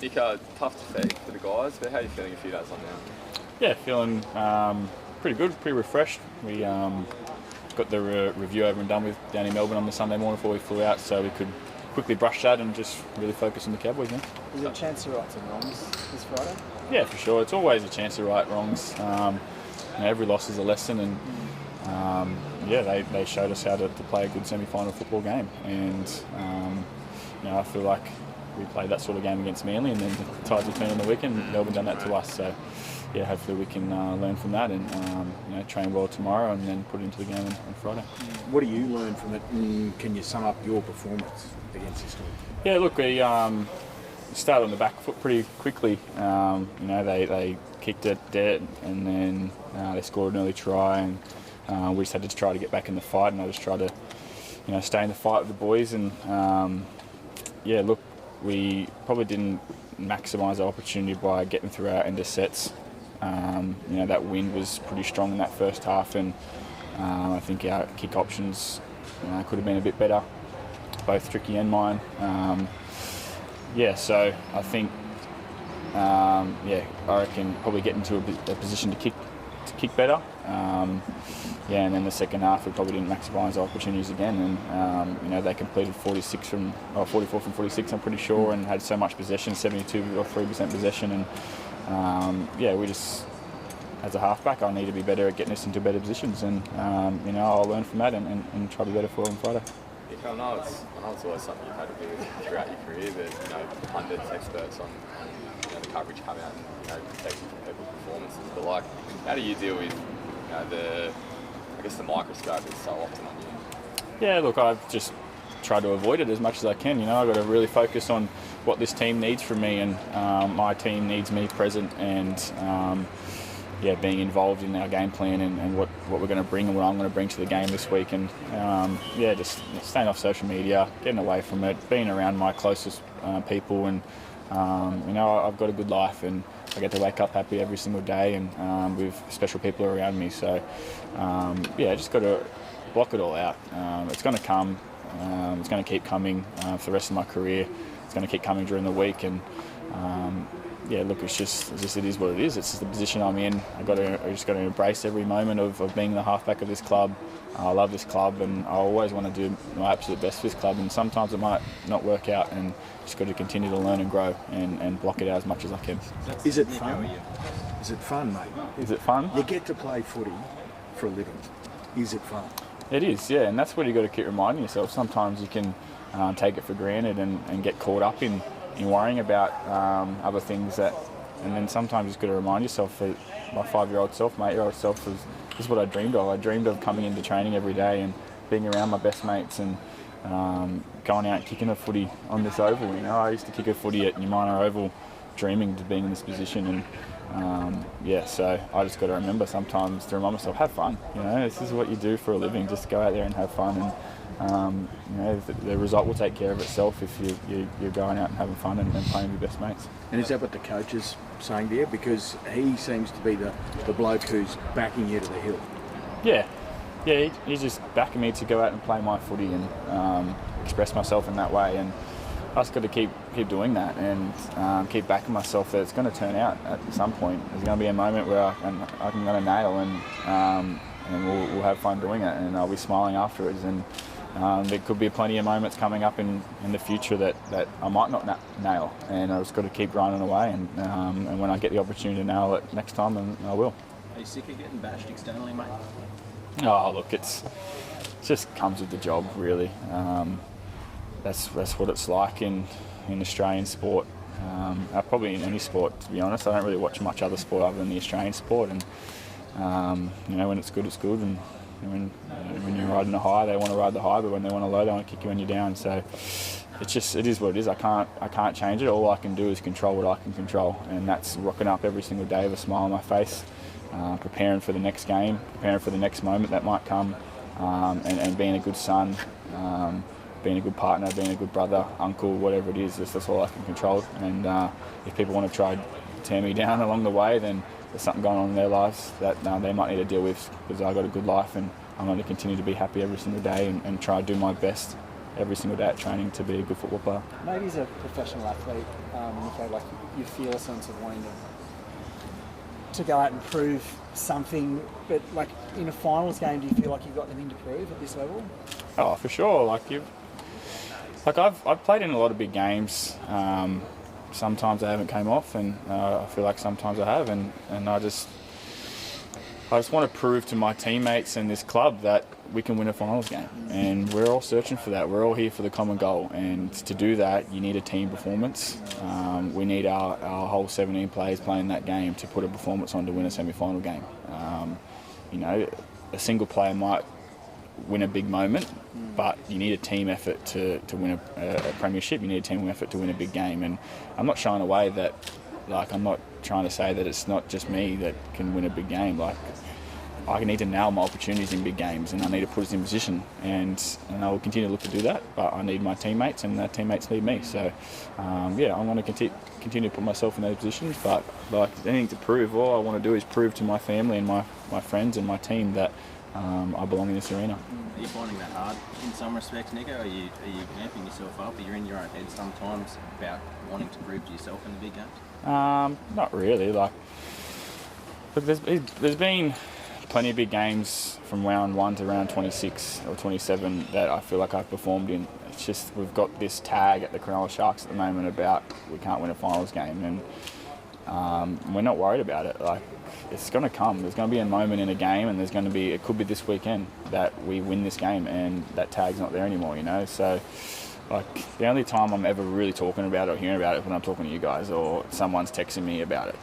Nicho, tough defeat for the guys, but how are you feeling a few days on now? Yeah, feeling pretty good, pretty refreshed. We got the review over and done with down in Melbourne on the Sunday morning before we flew out, so we could quickly brush that and just really focus on the Cowboys now. Is there a chance to right some wrongs this Friday? Yeah, for sure. It's always a chance to right wrongs. Every loss is a lesson, and they showed us how to play a good semi-final football game. And I feel like we played that sort of game against Manly, and then the tides returned on the weekend. Melbourne done that to us, so yeah, hopefully we can learn from that and train well tomorrow and then put it into the game on Friday. What do you learn from it, and can you sum up your performance against this team? Yeah, look, we started on the back foot pretty quickly. They kicked it dead, and then they scored an early try, and we just had to try to get back in the fight, and I just tried to stay in the fight with the boys. And we probably didn't maximise our opportunity by getting through our end of sets. That wind was pretty strong in that first half, and I think our kick options could have been a bit better, both Tricky and mine. So I think I reckon probably get into a position to kick better. And then the second half we probably didn't maximise our opportunities again, and they completed 44 from 46, I'm pretty sure, and had so much possession, 72 or 3% possession, and we just, as a halfback, I need to be better at getting us into better positions, and I'll learn from that and try to be better for on Friday. I know it's always something you've had to do throughout your career. There's pundits, experts on the coverage coming out and protecting people's performances. But how do you deal with the microscope is so often on you? Yeah, look, I've just tried to avoid it as much as I can. I've got to really focus on what this team needs from me, and my team needs me present and being involved in our game plan and what we're going to bring and what I'm going to bring to the game this week. And just staying off social media, getting away from it, being around my closest people, and I've got a good life, and I get to wake up happy every single day, and with special people around me. So just got to block it all out. It's going to come. It's going to keep coming for the rest of my career. It's going to keep coming during the week, and it's just it is what it is. It's just the position I'm in. I just got to embrace every moment of being the halfback of this club. I love this club, and I always want to do my absolute best for this club. And sometimes it might not work out, and just got to continue to learn and grow and block it out as much as I can. Is it fun? Is it fun, mate? Is it fun? You get to play footy for a living. Is it fun? It is, yeah, and that's what you got to keep reminding yourself. Sometimes you can take it for granted and get caught up in worrying about other things and then sometimes you just got to remind yourself that my 5-year-old self, my 8-year-old self is what I dreamed of. I dreamed of coming into training every day and being around my best mates and going out and kicking a footy on this oval. I used to kick a footy at Umina Oval, dreaming of being in this position, and so I just got to remember sometimes to remind myself, have fun. This is what you do for a living. Just go out there and have fun, and the result will take care of itself if you're going out and having fun and playing with your best mates. And is that what the coach is saying there? Because he seems to be the bloke who's backing you to the hill. Yeah, he's just backing me to go out and play my footy and express myself in that way, and I just got to keep doing that and keep backing myself that it's going to turn out at some point. There's going to be a moment where I'm going to nail, and we'll have fun doing it, and I'll be smiling afterwards. And there could be plenty of moments coming up in the future that I might not nail, and I've just got to keep grinding away, and when I get the opportunity to nail it next time, then I will. Are you sick of getting bashed externally, mate? Oh, look, it just comes with the job, really. That's what it's like in Australian sport. Probably in any sport, to be honest. I don't really watch much other sport other than the Australian sport, and when it's good, and when you're riding a high, they want to ride the high, but when they want to low, they want to kick you when you're down. So it is what it is. I can't change it. All I can do is control what I can control, and that's rocking up every single day with a smile on my face, preparing for the next game, preparing for the next moment that might come, and being a good son, being a good partner, being a good brother, uncle, whatever it is. That's all I can control. And if people want to try to tear me down along the way, then there's something going on in their lives that they might need to deal with, because I've got a good life, and I'm going to continue to be happy every single day and try to do my best every single day at training to be a good football player. Maybe as a professional athlete, Nicho, like you feel a sense of wanting to go out and prove something, but like in a finals game, do you feel like you've got anything to prove at this level? Oh, for sure. I've played in a lot of big games. Sometimes I haven't came off, and I feel like sometimes I have, and I just want to prove to my teammates and this club that we can win a finals game, and we're all searching for that. We're all here for the common goal, and to do that, you need a team performance. We need our whole 17 players playing that game to put a performance on to win a semi-final game. A single player might win a big moment, but you need a team effort to win a premiership. You need a team effort to win a big game, and I'm not shying away that. I'm not trying to say that it's not just me that can win a big game. I need to nail my opportunities in big games, and I need to put us in position, and I will continue to look to do that. But I need my teammates, and their teammates need me. So, I'm going to continue to put myself in those positions. But anything to prove, all I want to do is prove to my family and my friends and my team that I belong in this arena. Are you finding that hard in some respects, Nicho? Are you amping yourself up? Are you in your own head sometimes about wanting to prove to yourself in the big games? Not really. Look, there's been plenty of big games from round 1 to round 26 or 27 that I feel like I've performed in. It's just we've got this tag at the Cronulla Sharks at the moment about we can't win a finals game, and we're not worried about it. It's going to come. There's going to be a moment in a game, and it could be this weekend that we win this game, and that tag's not there anymore. So. The only time I'm ever really talking about it or hearing about it is when I'm talking to you guys or someone's texting me about it,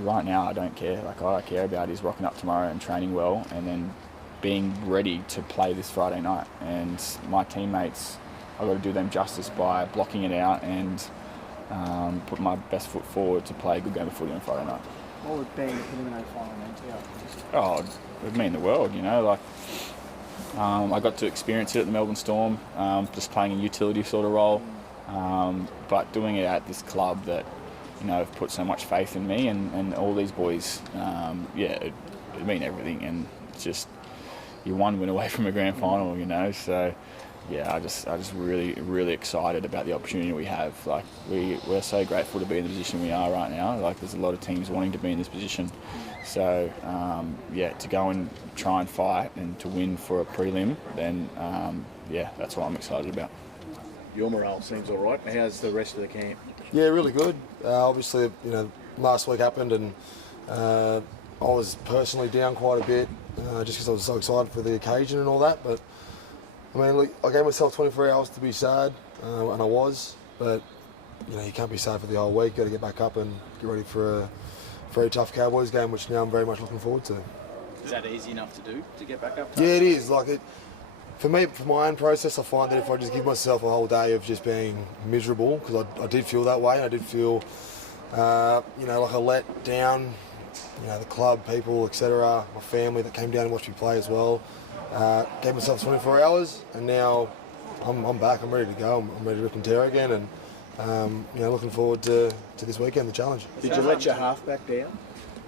right now I don't care. All I care about is rocking up tomorrow and training well and then being ready to play this Friday night. And my teammates, I've got to do them justice by blocking it out and put my best foot forward to play a good game of footy on Friday night. What would being a preliminary final mean to you? Oh, it would mean the world, I got to experience it at the Melbourne Storm, just playing a utility sort of role, but doing it at this club that, have put so much faith in me and all these boys, it mean everything, and it's just you're one win away from a grand final, so I just really, really excited about the opportunity we have. We're so grateful to be in the position we are right now. There's a lot of teams wanting to be in this position. So, to go and try and fight and to win for a prelim, then, that's what I'm excited about. Your morale seems all right. How's the rest of the camp? Yeah, really good. Obviously, last week happened and I was personally down quite a bit just because I was so excited for the occasion and all that. But, I gave myself 24 hours to be sad, and I was. But, you can't be sad for the whole week. Got to get back up and get ready for a very tough Cowboys game, which now I'm very much looking forward to. Is that easy enough to do, to get back up? Yeah, it is. For me, for my own process, I find that if I just give myself a whole day of just being miserable, because I did feel that way, I did feel, like I let down, the club, people, etc., my family that came down and watched me play as well. Gave myself 24 hours, and now I'm back. I'm ready to go. I'm ready to rip and tear again, and looking forward to this weekend, the challenge. Did you let your halfback down?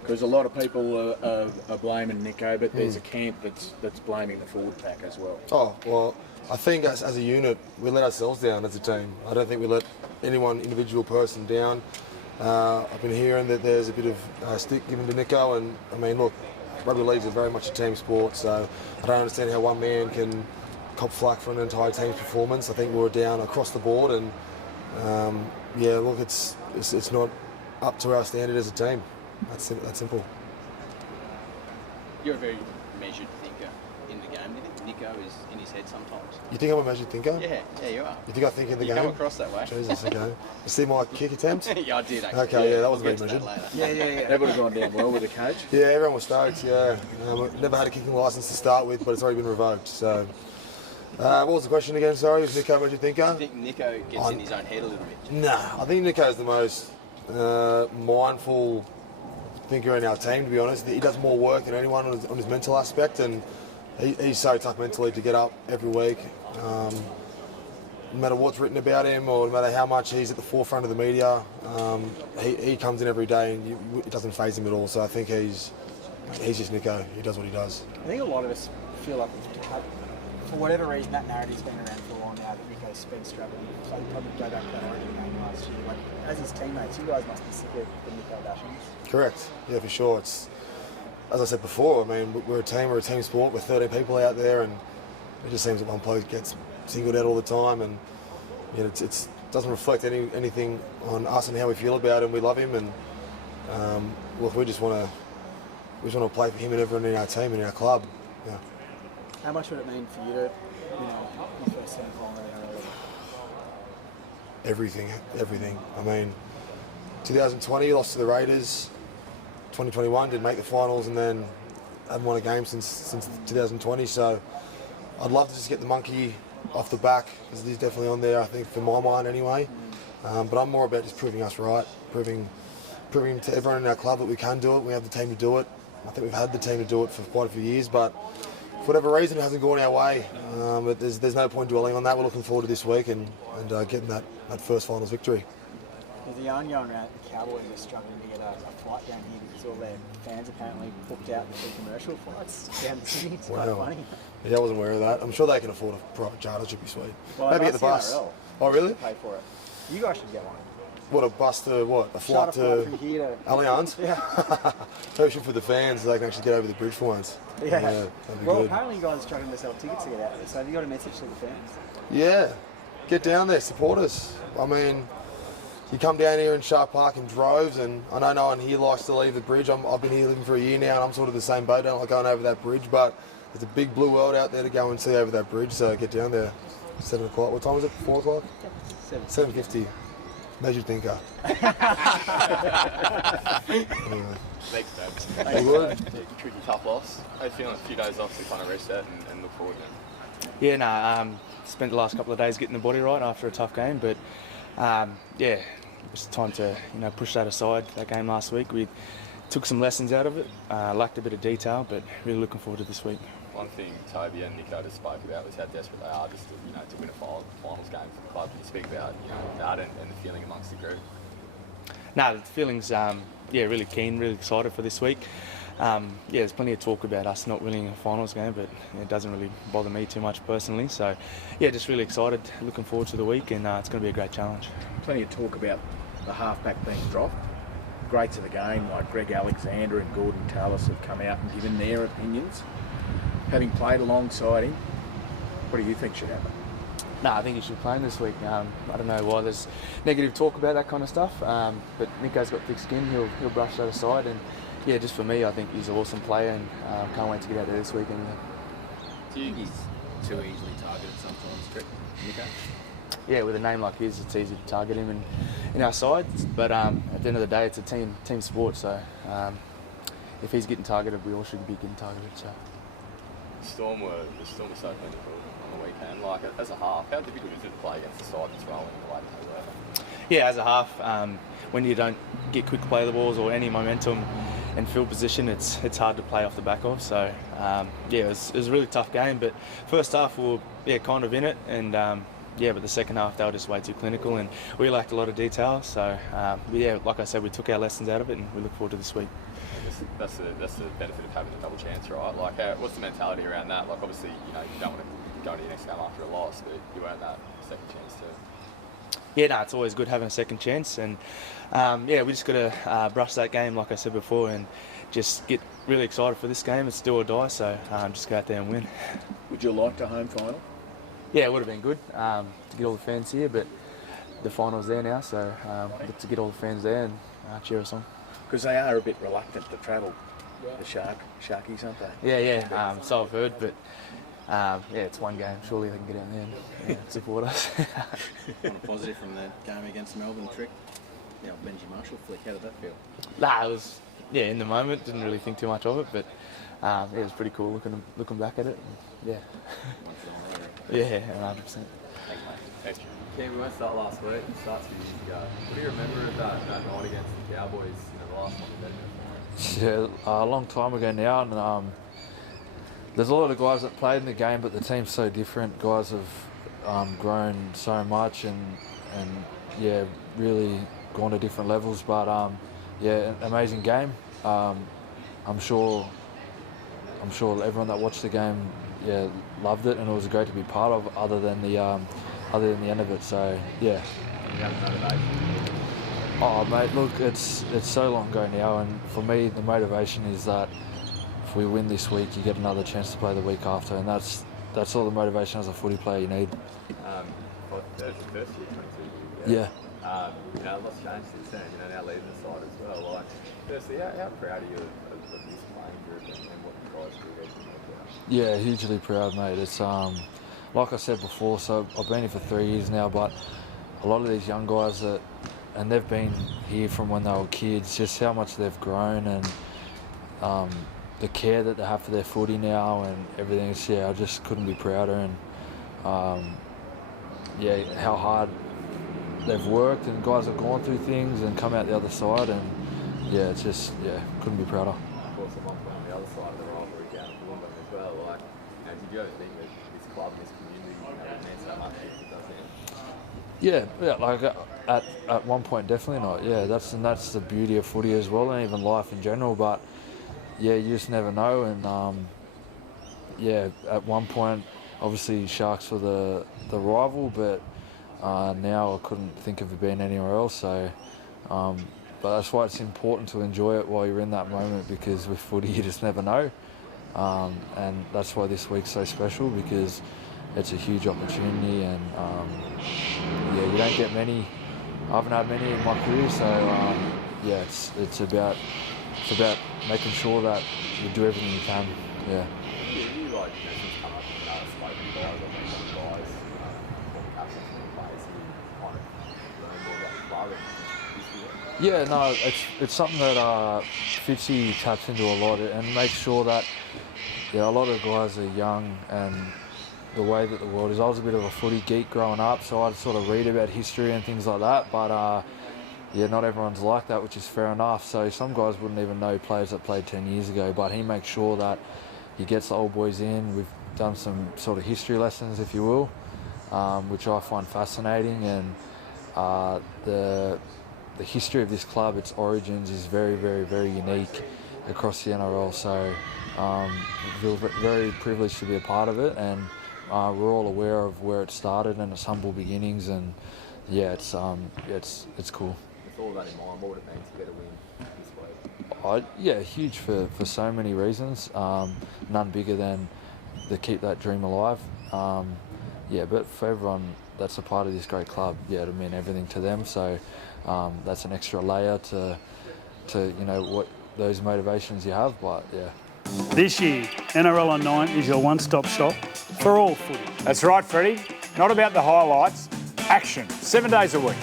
Because a lot of people are blaming Nicho, but there's a camp that's blaming the forward pack as well. Oh, well, I think as a unit, we let ourselves down as a team. I don't think we let any one individual person down. I've been hearing that there's a bit of stick given to Nicho, and look, rugby league is very much a team sport, so I don't understand how one man can cop flack for an entire team's performance. I think we were down across the board, and look, it's not up to our standard as a team. That's simple. You're a very measured thinker in the game. Do you think Nicho is in his head sometimes? You think I'm a measured thinker? Yeah, you are. You think I think in the game? You come across that way. Jesus, okay. You see my kick attempt? Yeah, I did actually. Okay, yeah, that was We'll very get to measured. that later. That would have gone down well with the coach. Yeah, everyone was stoked, yeah. Never had a kicking licence to start with, but it's already been revoked, so... what was the question again, sorry? Was Nicho a measured thinker? Do you think Nicho gets in his own head a little bit? Nah, I think Nicho's the most mindful thinker in our team, to be honest. He does more work than anyone on his mental aspect, and he's so tough mentally to get up every week. No matter what's written about him, or no matter how much he's at the forefront of the media, he comes in every day and it doesn't faze him at all. So I think he's just Nicho. He does what he does. I think a lot of us feel like we've had for whatever reason, that narrative's been around for a while now that Nicho's been struggling. So you probably go back to that Origin game last year. Like, as his teammates, you guys must be sick of the Nicho bashings. Correct. Yeah, for sure. It's, as I said before, I mean, we're a team sport with 13 people out there, and it just seems that one bloke gets singled out all the time, and you know, it doesn't reflect anything on us and how we feel about him. We love him, and look, we just want to play for him and everyone in our team and in our club. Yeah. How much would it mean for you to, you know, his first semi-final in the NRL? Everything. I mean, 2020 lost to the Raiders. 2021 didn't make the finals, and then haven't won a game since 2020. So I'd love to just get the monkey off the back, because it is definitely on there, I think, for my mind anyway. But I'm more about just proving us right, proving to everyone in our club that we can do it. We have the team to do it. I think we've had the team to do it for quite a few years, but for whatever reason, it hasn't gone our way. But there's no point dwelling on that. We're looking forward to this week and getting that first finals victory. There's a yarn going around the Cowboys are struggling to get a flight down here because all their fans apparently booked out the two commercial flights down to Sydney. It's quite funny. Yeah, I wasn't aware of that. I'm sure they can afford a private charter. It should be sweet. Well, maybe get the bus. NRL. Oh, really? Pay for it. You guys should get one. What, a bus to what? A flight to from here to Allianz? Yeah. Maybe for the fans, so they can actually get over the bridge for once. Yeah. That'd be Well, good. apparently you guys are struggling to sell tickets to get out there, so have you got a message to the fans? Yeah, get down there, support us. I mean, you come down here in Shark Park in droves, and I know no one here likes to leave the bridge. I've been here living for a year now, and I'm sort of the same boat. I don't like going over that bridge, but there's a big blue world out there to go and see over that bridge, so get down there. 7 o'clock. What time is it? 4 o'clock? 7:50. Measured thinker. Thanks, Dad. You would? Tricky, tough loss. How are you feeling? A few days off to kind of reset and look forward to it? Yeah, no, spent the last couple of days getting the body right after a tough game, but yeah, it's time to push that aside. That game last week, we took some lessons out of it. Lacked a bit of detail, but really looking forward to this week. One thing Toby and Nicho just spoke about was how desperate they are just to win a finals game for the club. Can you speak about that and the feeling amongst the group? No, the feeling's really keen, really excited for this week. There's plenty of talk about us not winning a finals game, but it doesn't really bother me too much personally. So, yeah, just really excited, looking forward to the week, and it's going to be a great challenge. Plenty of talk about the halfback being dropped. Greats of the game like Greg Alexander and Gordon Tallis have come out and given their opinions. Having played alongside him, what do you think should happen? No, I think he should play this week. I don't know why there's negative talk about that kind of stuff, but Nicho's got thick skin. He'll brush that aside, and yeah, just for me, I think he's an awesome player, and can't wait to get out there this weekend. Do you think he's too easily targeted sometimes, Nicho? Yeah, with a name like his, it's easy to target him in our side, but at the end of the day, it's a team sport, so if he's getting targeted, we all should be getting targeted. So. The Storm were so clinical on the weekend. Like, as a half, how difficult is it to play against the side that's rolling the way they were? Yeah, as a half, when you don't get quick play the balls or any momentum and field position, it's hard to play off the back of. So it was a really tough game. But first half we were kind of in it, and but the second half they were just way too clinical, and we lacked a lot of detail. So like I said, we took our lessons out of it, and we look forward to this week. That's the benefit of having a double chance, right? Like, what's the mentality around that? Like, obviously, you don't want to go into your next game after a loss, but you earn that second chance too. Yeah, no, it's always good having a second chance, and we just got to brush that game, like I said before, and just get really excited for this game. It's do or die, so just go out there and win. Would you like a home final? Yeah, it would have been good to get all the fans here, but the final's there now, so to get all the fans there and cheer us on. Because they are a bit reluctant to travel, the Sharkies, aren't they? Yeah, so I've heard, but it's one game. Surely they can get out there and support us. On a positive from the game against Melbourne, Benji Marshall flick, how did that feel? Nah, it was in the moment. Didn't really think too much of it, but it was pretty cool looking back at it. And, 100%. Thanks. Okay, we went start last week, starts 2 years ago. What do you remember of that night against the Cowboys, the last one we've been there for? Yeah, a long time ago now, and there's a lot of guys that played in the game, but the team's so different. Guys have grown so much and really gone to different levels. But an amazing game. I'm sure everyone that watched the game, loved it, and it was great to be part of. Other than the end of it, so yeah. Oh mate, look, it's so long ago now, and for me the motivation is that if we win this week, you get another chance to play the week after, and that's all the motivation as a footy player you need. First year, 22. Yeah. You know, a lot's changed since then. You know, now leading the side as well. Like, firstly, how proud are you of this playing group and what you guys do every year? Yeah, hugely proud, mate. It's like I said before. So I've been here for 3 years now, but a lot of these young guys and they've been here from when they were kids. Just how much they've grown and the care that they have for their footy now and everything. I just couldn't be prouder. And how hard they've worked, and guys have gone through things and come out the other side, and couldn't be prouder. Of course, I'm on the other side of the rivalry down at Wollongong as well. Like, you know, did you ever think that this club and this community meant so much as it does now? Yeah, like at one point definitely not. Yeah, that's the beauty of footy as well, and even life in general. But yeah, you just never know. And at one point, obviously Sharks were the rival, but now I couldn't think of it being anywhere else. So, but that's why it's important to enjoy it while you're in that moment, because with footy you just never know. And that's why this week's so special, because it's a huge opportunity, and you don't get many. I haven't had many in my career, so it's about making sure that you do everything you can. Yeah. You like, since come up and spoken to guys, or met some guys, former captains, former players, you kind of learn more about the club this year? Yeah, no, it's something that Fitzy taps into a lot, and makes sure that a lot of guys are young, and the way that the world is. I was a bit of a footy geek growing up, so I'd sort of read about history and things like that, but not everyone's like that, which is fair enough. So some guys wouldn't even know players that played 10 years ago, but he makes sure that he gets the old boys in. We've done some sort of history lessons, if you will, which I find fascinating, and the history of this club, its origins, is very, very, very unique across the NRL. So I feel very privileged to be a part of it, and we're all aware of where it started and its humble beginnings, and it's cool. With all that in mind, what would it mean to get a win this week? Huge for so many reasons. None bigger than to keep that dream alive. But for everyone that's a part of this great club, it'll mean everything to them. So that's an extra layer to what those motivations you have. But This year, NRL on 9 is your one-stop shop for all footy. That's right, Freddie. Not about the highlights, action, 7 days a week.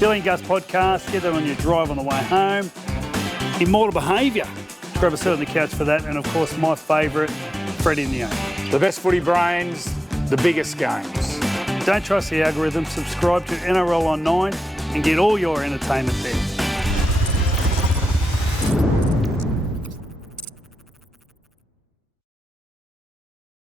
Billy and Gus podcast, get that on your drive on the way home. Immortal Behaviour, grab a seat on the couch for that. And of course, my favourite, Freddie in the A. The best footy brains, the biggest games. Don't trust the algorithm, subscribe to NRL on 9 and get all your entertainment there.